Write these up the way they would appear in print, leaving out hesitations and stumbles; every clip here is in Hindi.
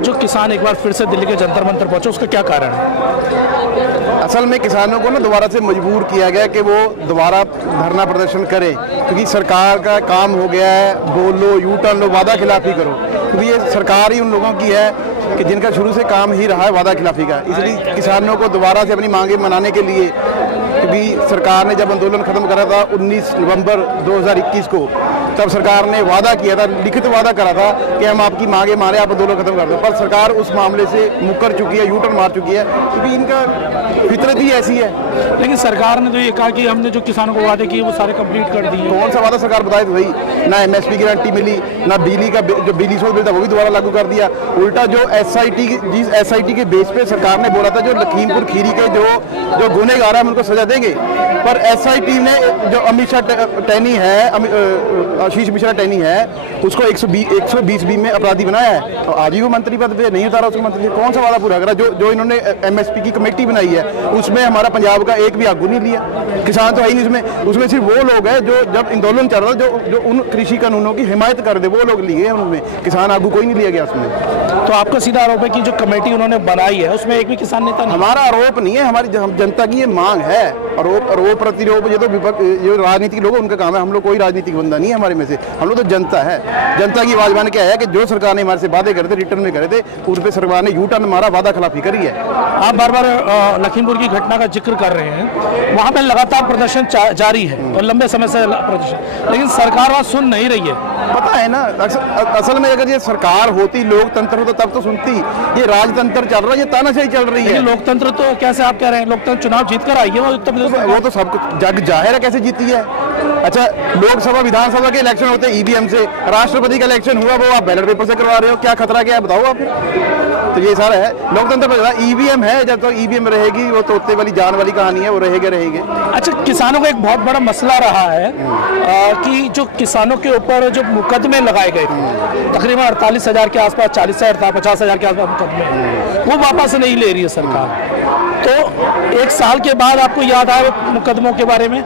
जो किसान एक बार फिर से दिल्ली के जंतर मंतर पहुंचे, उसका क्या कारण है? असल में किसानों को ना दोबारा से मजबूर किया गया कि वो दोबारा धरना प्रदर्शन करें, क्योंकि सरकार का काम हो गया है बोलो, यू टर्न लो, वादा खिलाफी करो। क्योंकि ये सरकार ही उन लोगों की है कि जिनका शुरू से काम ही रहा है वादा खिलाफी का। इसलिए किसानों को दोबारा से अपनी मांगे मनाने के लिए, क्योंकि सरकार ने जब आंदोलन खत्म करा था 19 नवंबर 2021 को, तब सरकार ने वादा किया था, लिखित वादा करा था कि हम आपकी मांगे माने, आप आंदोलन खत्म कर दो। पर सरकार उस मामले से मुकर चुकी है, यूटर्न मार चुकी है, क्योंकि इनका फितरत ही ऐसी है। लेकिन सरकार ने तो ये कहा कि हमने जो किसानों को वादे किए वो सारे कंप्लीट कर दिए। कौन सा वादा सरकार बताए तो वही, ना MSP की गारंटी मिली, ना बिजली का जो बिजली सोच बिल था वो भी दोबारा लागू कर दिया। उल्टा जो जिस SIT के बेस पे सरकार ने बोला था जो लखीमपुर खीरी के जो गुनहगार है हम उनको सजा देंगे, पर SIT ने जो आशीष मिश्रा टैनी है उसको 120B में अपराधी बनाया है, और आज ही वो मंत्री पद पे नहीं उतारा उसको मंत्री। कौन सा वादा पूरा करा? जो इन्होंने MSP की कमेटी बनाई है उसमें हमारा पंजाब का एक भी आगू नहीं लिया, किसान तो है ही नहीं उसमें सिर्फ वो लोग हैं जो जब आंदोलन चल रहा था जो उन कृषि कानूनों की हिमायत कर दे, वो लोग लिए हैं उनमें, किसान आगू कोई नहीं लिया गया उसमें। तो आपका सीधा आरोप है कि जो कमेटी उन्होंने बनाई है उसमें एक भी किसान नेता नहीं? हमारा आरोप नहीं है, हमारी जनता की ये मांग है। आरोप प्रतिरोप ये तो जो राजनीतिक लोग उनका काम है, हम लोग कोई राजनीतिक बंदा नहीं है हमारे में से, हम लोग तो जनता है। जनता की आवाज बन के आया कि जो सरकार ने हमारे से वादे करे थे रिटर्न में करे थे, उन पे सरकार ने U-टर्न मारा, वादा खिलाफी करी है। आप बार बार लखीमपुर की घटना का जिक्र कर रहे हैं, वहाँ पे लगातार प्रदर्शन जारी है और लंबे समय से प्रदर्शन, लेकिन सरकार वहाँ सुन नहीं रही है। पता है ना, असल में अगर ये सरकार होती, लोकतंत्र होता तब तो सुनती। ये राजतंत्र चल रहा है, ये तानाशाही चल रही है। लोकतंत्र तो कैसे आप कह रहे हैं, लोकतंत्र चुनाव जीत कर आई है उत्तर प्रदेश में? वो तो सब कुछ जग जाहिर है कैसे जीती है। अच्छा, लोकसभा विधानसभा के इलेक्शन होते हैं EVM से, राष्ट्रपति का इलेक्शन हुआ वो आप बैलेट पेपर से करवा रहे हो, क्या खतरा क्या है बताओ आप? तो ये सारा है लोकतंत्र पर। EVM है, जब तक EVM रहेगी वो तोते वाली जान वाली कहानी है, वो रहेगी। अच्छा, किसानों का एक बहुत बड़ा मसला रहा है कि जो किसानों के ऊपर जो मुकदमे लगाए गए थे, तकरीबन 48,000 के आसपास, 40,000 50,000 के आसपास मुकदमे, वो वापस नहीं ले रही है सरकार। तो एक साल के बाद आपको याद आए मुकदमों के बारे में?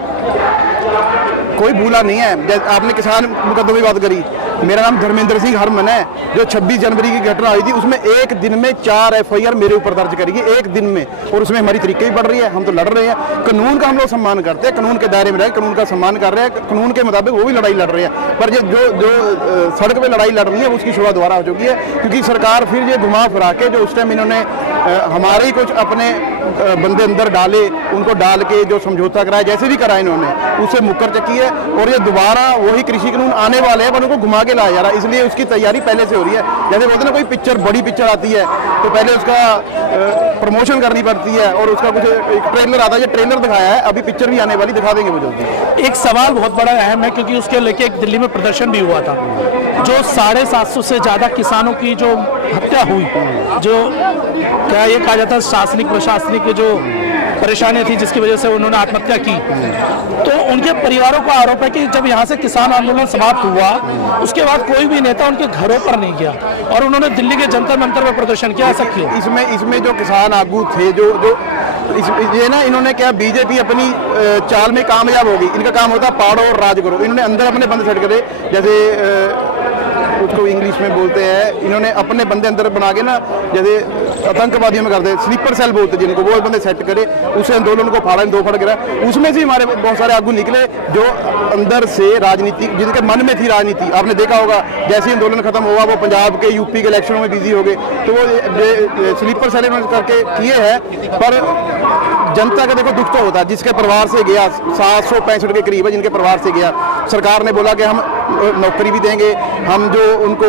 कोई भूला नहीं है। आपने किसान मुकदमे की बात करी, मेरा नाम धर्मेंद्र सिंह हरमन है। जो 26 जनवरी की घटना हुई थी उसमें एक दिन में 4 FIR मेरे ऊपर दर्ज करी गई, एक दिन में, और उसमें हमारी तरीके भी बढ़ रही है, हम तो लड़ रहे हैं। कानून का हम लोग सम्मान करते हैं, कानून के दायरे में रहे, कानून का सम्मान कर रहे हैं, कानून के मुताबिक वो भी लड़ाई लड़ रहे हैं। पर जो सड़क पे लड़ाई लड़ रही है उसकी शुरुआत दोबारा हो चुकी है, क्योंकि सरकार फिर ये घुमा फिरा के जो उस टाइम इन्होंने हमारे ही कुछ अपने बंदे अंदर डाले, उनको डाल के जो समझौता कराया, जैसे भी कराया इन्होंने, उससे मुकर चुकी है। और ये दोबारा वही कृषि कानून आने वाले हैं पर उनको घुमा के लाया जा रहा है, इसलिए उसकी तैयारी पहले से हो रही है। जैसे बोलते हैं ना, कोई पिक्चर बड़ी पिक्चर आती है तो पहले उसका प्रमोशन करनी पड़ती है और उसका कुछ एक ट्रेलर आता है, ये ट्रेलर दिखाया है, अभी पिक्चर भी आने वाली, दिखा देंगे वो जल्दी। एक सवाल बहुत बड़ा अहम है, क्योंकि उसके लेके एक दिल्ली में प्रदर्शन भी हुआ था, जो 750 से ज़्यादा किसानों की जो हत्या हुई, जो क्या ये कहा जाता है शासनिक प्रशासनिक जो परेशानियां थी जिसकी वजह से उन्होंने आत्महत्या की, तो उनके परिवारों का आरोप है कि जब यहाँ से किसान आंदोलन समाप्त हुआ उसके बाद कोई भी नेता उनके घरों पर नहीं गया और उन्होंने दिल्ली के जंतर मंतर में प्रदर्शन किया। ऐसा क्यों? इसमें जो किसान आगू थे ये ना, इन्होंने क्या, बीजेपी अपनी चाल में कामयाब होगी। इनका काम होता है पाड़ो और राज करो। इन्होंने अंदर अपने बंदे सेट करे, जैसे उसको इंग्लिश में बोलते हैं, इन्होंने अपने बंदे अंदर बना के ना, जैसे आतंकवादियों में करते हैं, स्लीपर सेल बोलते हैं जिनको, वो बंदे सेट करे, उस आंदोलन को फाड़ा, 2 फड़ गिरा। उसमें से हमारे बहुत सारे आगू निकले जो अंदर से राजनीति, जिनके मन में थी राजनीति। आपने देखा होगा जैसे ही आंदोलन खत्म हुआ वो पंजाब के UP के इलेक्शनों में बिजी हो गए, तो वो स्लीपर सेल करके किए हैं। पर जनता का देखो दुख तो होता है, जिसके परिवार से गया 765 के करीब है जिनके परिवार से गया। सरकार ने बोला कि हम नौकरी भी देंगे, हम जो उनको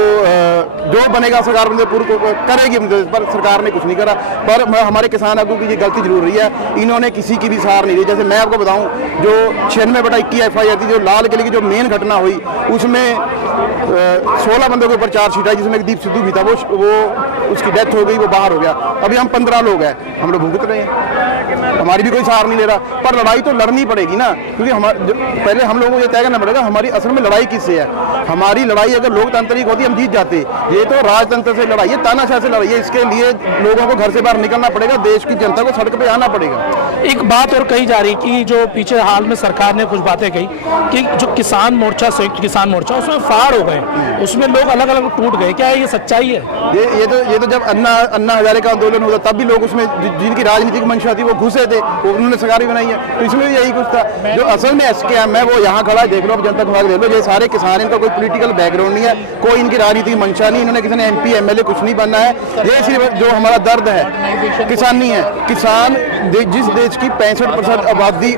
जो बनेगा सरकार उनसे पूर्ण करेगी, पर सरकार ने कुछ नहीं करा। पर हमारे किसान आगू की ये गलती जरूर रही है, इन्होंने किसी की भी सार नहीं दी। जैसे मैं आपको बताऊं, जो 96/21 FIR थी, जो लाल किले की जो मेन घटना हुई, उसमें 16 बंदों के ऊपर चार्जशीट है, जिसमें दीप सिद्धू भी था, वो उसकी डेथ हो गई, वो बाहर हो गया। अभी हम 15 लोग हैं, हम लोग भुगत रहे हैं। हमारी भी कोई सार नहीं ले रहा, पर लड़ाई तो लड़नी पड़ेगी ना, क्योंकि पहले हम लोगों को ये तय करना पड़ेगा हमारी असल में लड़ाई किससे है। हमारी लड़ाई अगर लोकतांत्रिक होती हम जीत जाते, ये तो राजतंत्र से लड़ाई है, तानाशाह से लड़ाई है। इसके लिए लोगों को घर से बाहर निकलना पड़ेगा, देश की जनता को सड़क पे आना पड़ेगा। एक बात और कही जा रही कि जो पीछे हाल में सरकार ने कुछ बातें कही कि जो किसान मोर्चा, संयुक्त किसान मोर्चा, उसमें फाड़ हो गए, उसमें लोग अलग अलग टूट गए, क्या ये सच्चाई है? ये तो जब अन्ना हजारे का आंदोलन हुआ तब भी लोग उसमें जिनकी राजनीतिक मंशा थी वो घुसे थे, वो उन्होंने सरकार भी बनाई है, तो इसमें भी यही कुछ था। जो असल में एसकेएम है वो यहाँ खड़ा है, देख लो, अब जनता विभाग देख लो, ये सारे किसान, इनका कोई पॉलिटिकल बैकग्राउंड नहीं है, कोई इनकी राजनीतिक मंशा नहीं, इन्होंने किसी ने MP MLA कुछ नहीं बनना है। ये सिर्फ जो हमारा दर्द है किसानी है। किसान जिस देश की 65% आबादी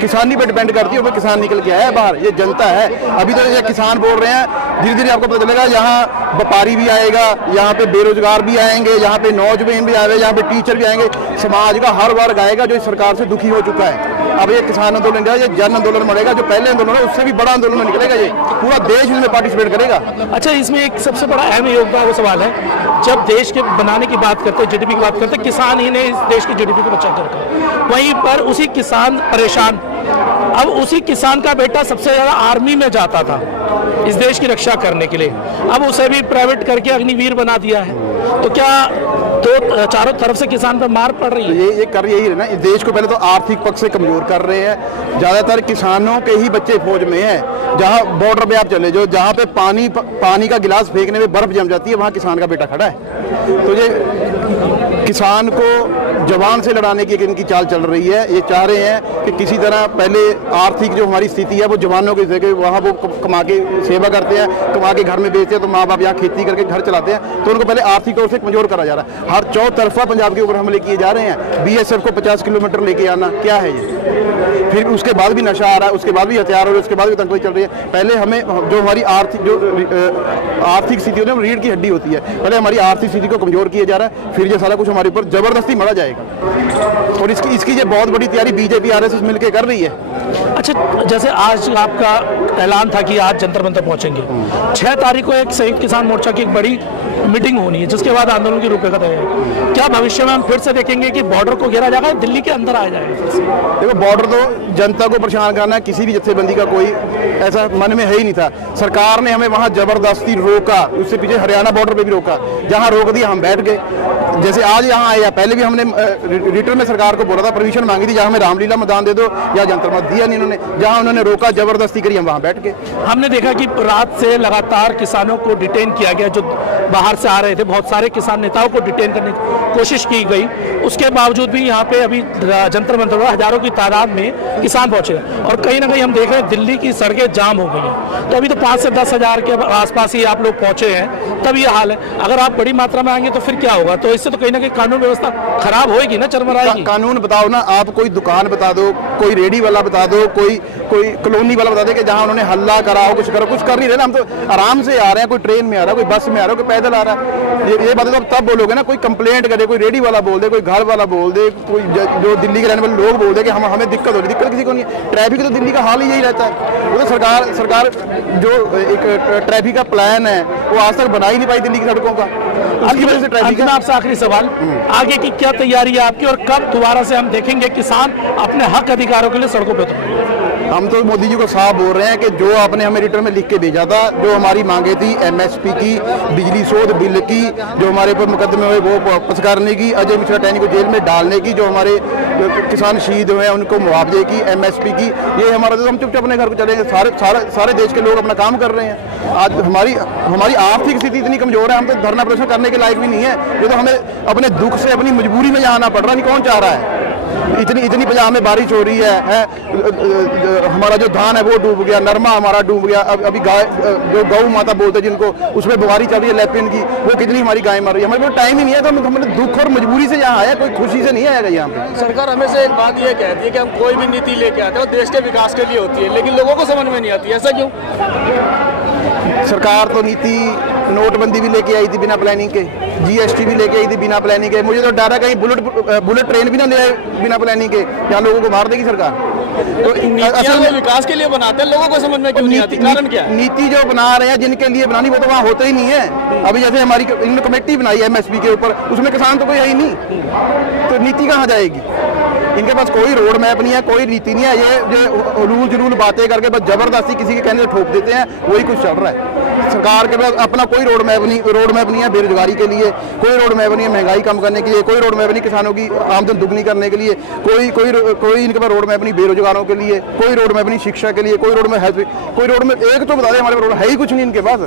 किसानी पर डिपेंड करती है, वो किसान निकल के आया है बाहर, ये जनता है। अभी तो ये किसान बोल रहे हैं, धीरे धीरे आपको पता चलेगा यहाँ व्यापारी भी आएगा, यहाँ पे बेरोजगार भी आएंगे, यहाँ पे नौजवान भी आएंगे, यहाँ पे टीचर भी आएंगे, समाज का हर वर्ग आएगा जो इस सरकार से दुखी हो चुका है। अब ये किसान आंदोलन, ये जन आंदोलन बढ़ेगा, जो पहले आंदोलन है उससे भी बड़ा आंदोलन निकलेगा, ये पूरा देश इसमें पार्टिसिपेट करेगा। अच्छा, इसमें एक सबसे बड़ा अहम योगदान सवाल है, जब देश के बनाने की बात करते हैं, GDP की बात करते हैं, किसान ही ने इस देश की GDP को बचा कर रखा, वहीं पर उसी किसान परेशान, अब उसी किसान का बेटा सबसे ज्यादा आर्मी में जाता था इस देश की रक्षा करने के लिए, अब उसे भी प्राइवेट करके अग्निवीर बना दिया है, तो क्या तो चारों तरफ से किसान पर मार पड़ रही है? ये कर यही है ना, इस देश को पहले तो आर्थिक पक्ष से कमजोर कर रहे हैं। ज्यादातर किसानों के ही बच्चे फौज में हैं। जहां बॉर्डर पे आप चले जाओ, जहां पे पानी का गिलास फेंकने में बर्फ जम जाती है, वहां किसान का बेटा खड़ा है। तो ये किसान को जवान से लड़ाने की इनकी चाल चल रही है। ये चाह रहे हैं कि किसी तरह पहले आर्थिक जो हमारी स्थिति है वो जवानों की जगह वहाँ वो कमा के सेवा करते हैं, कमा के घर में बेचते हैं, तो माँ बाप यहाँ खेती करके घर चलाते हैं, तो उनको पहले आर्थिक तौर से कमजोर करा जा रहा है। हर चौतरफा पंजाब के ऊपर हमले किए जा रहे हैं। BSF को 50 किलोमीटर लेके आना क्या है ये? फिर उसके बाद भी नशा आ रहा है, उसके बाद भी हथियार हो रहे हैं, उसके बाद भी तंगई चल रही है। पहले हमें जो हमारी आर्थिक स्थिति होती है रीढ़ की हड्डी होती है, पहले हमारी आर्थिक स्थिति को कमजोर किया जा रहा है, फिर ये सारा कुछ हमारे ऊपर जबरदस्ती मरा जाएगा। और इसकी ये बहुत बड़ी तैयारी BJP RSS मिलकर कर रही है। अच्छा, जैसे आज आपका ऐलान था कि आज जंतर मंतर पहुंचेंगे, 6 तारीख को एक संयुक्त किसान मोर्चा की एक बड़ी मीटिंग होनी है, जिसके बाद आंदोलन की रूपरेखा तय है। क्या भविष्य में हम फिर से देखेंगे कि बॉर्डर को घेरा जाएगा, दिल्ली के अंदर आ जाएगा? देखो, बॉर्डर तो जनता को परेशान करना किसी भी जत्थेबंदी का कोई ऐसा मन में है ही नहीं था। सरकार ने हमें वहाँ जबरदस्ती रोका, उससे पीछे हरियाणा बॉर्डर पे भी रोका, जहाँ रोक दिया हम बैठ गए। जैसे आज यहाँ आए, या पहले भी हमने रिटर्न में सरकार को बोला था, परमिशन मांगी थी, जहाँ हमें रामलीला मैदान दे दो या जंतर मत, दिया नहीं उन्होंने। जहाँ उन्होंने रोका, जबरदस्ती करी, हम वहाँ बैठ गए। हमने देखा कि रात से लगातार किसानों को डिटेन किया गया, जो बाहर से आ रहे थे, बहुत सारे किसान नेताओं को डिटेन करने की कोशिश की गई। उसके बावजूद भी यहाँ पे अभी जंतर मंतर हजारों की तादाद में किसान पहुंचे, और कहीं ना कहीं हम देख रहे हैं दिल्ली की सड़कें जाम हो गई हैं। तो अभी तो 5 से 10 हज़ार के आसपास ही आप लोग पहुंचे हैं, तब ये हाल है। अगर आप बड़ी मात्रा में आएंगे तो फिर क्या होगा? तो इससे तो कहीं ना कहीं कानून व्यवस्था खराब होएगी ना, चरमराएगी। कानून बताओ ना, आप कोई दुकान बता दो, कोई रेडी वाला बता दो, कोई कॉलोनी वाला बता दे कि जहाँ उन्होंने हल्ला करा हो, कुछ करो, कुछ कर नहीं रहे ना। हम तो आराम से आ रहे हैं, कोई ट्रेन में आ रहा है, कोई बस में आ रहा है, कोई पैदल आ रहा है। ये बातें तो तब बोलोगे ना, कोई कंप्लेंट करे, कोई रेडी वाला बोल दे, कोई घर वाला बोल दे, कोई जो दिल्ली के रहने वाले लोग बोल दे कि हमें दिक्कत हो रही। दिक्कत किसी को नहीं है। ट्रैफिक तो दिल्ली का हाल ही यही रहता है। वो तो सरकार जो एक ट्रैफिक का प्लान है वो आज तक बना ही नहीं पाई दिल्ली की सड़कों का, उसकी वजह से ट्रैफिक है। आपसे आखिरी सवाल, आगे की क्या तैयारी है आपकी, और कब दोबारा से हम देखेंगे किसान अपने हक अधिकारों के लिए सड़कों पर उतरेंगे? हम तो मोदी जी को साफ बोल रहे हैं कि जो आपने हमें रिटर्न में लिख के भेजा था, जो हमारी मांगे थी MSP की, बिजली शोध बिल की, जो हमारे ऊपर मुकदमे हुए वो वापस करने की, अजय मिश्रा टैनी को जेल में डालने की, जो हमारे किसान शहीद हुए हैं उनको मुआवजे की, MSP की, ये हमारा तो हम चुपचाप अपने घर को चलेंगे। सारे देश के लोग अपना काम कर रहे हैं। आज हमारी आर्थिक स्थिति इतनी कमजोर है, हम तो धरना प्रदर्शन करने के लायक भी नहीं है। ये तो हमें अपने दुख से, अपनी मजबूरी में आना पड़ रहा है। नहीं, कौन चाह रहा है? इतनी पंजाब में बारिश हो रही है, हमारा जो धान है वो डूब गया, नरमा हमारा डूब गया। अभी गाय, जो गौ माता बोलते हैं जिनको, उसमें बीमारी चल रही है लेपिन की, वो कितनी हमारी गाय मर रही है। हमारे पास टाइम ही नहीं है, तो हमने दुख और मजबूरी से यहाँ आया, कोई खुशी से नहीं आएगा यहाँ पे। सरकार हमेशा एक बात ये कहती है कि हम कोई भी नीति लेके आते हैं देश के विकास के लिए होती है, लेकिन लोगों को समझ में नहीं आती। ऐसा क्यों? सरकार तो नीति, नोटबंदी भी लेके आई थी बिना प्लानिंग के, GST भी लेके आई थी बिना प्लानिंग के। मुझे तो डर है कहीं बुलेट ट्रेन भी ना ले आए बिना प्लानिंग के, यहाँ लोगों को मार देगी सरकार। तो नीतियाँ वो विकास के लिए बनाते हैं, लोगों को समझ में क्यों नहीं आती, कारण क्या है? नीति जो बना रहे हैं जिनके लिए बनानी, वो तो वहाँ होते ही नहीं है। अभी जैसे हमारी इन्होंने कमेटी बनाई है MSP के ऊपर, उसमें किसान तो कोई है ही नहीं, तो नीति कहाँ जाएगी? इनके पास कोई रोड मैप नहीं है, कोई नीति नहीं है। ये जो रूल बातें करके बस जबरदस्ती किसी के कहने से ठोक देते हैं, वही कुछ चल रहा है। सरकार के पास अपना कोई रोड मैप नहीं है बेरोजगारी के लिए, कोई रोड मैप नहीं है महंगाई कम करने के लिए, कोई रोड मैप नहीं किसानों की आमदन दुगनी करने के लिए, कोई इनके पास रोड मैप नहीं बेरोजगारों के लिए, कोई रोड मैप नहीं शिक्षा के लिए, कोई रोड मैप हेल्थ, कोई रोड मैप एक तो बता दें हमारे रोड है ही कुछ नहीं इनके पास।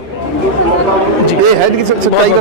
ये है इनकी सच्चाई का।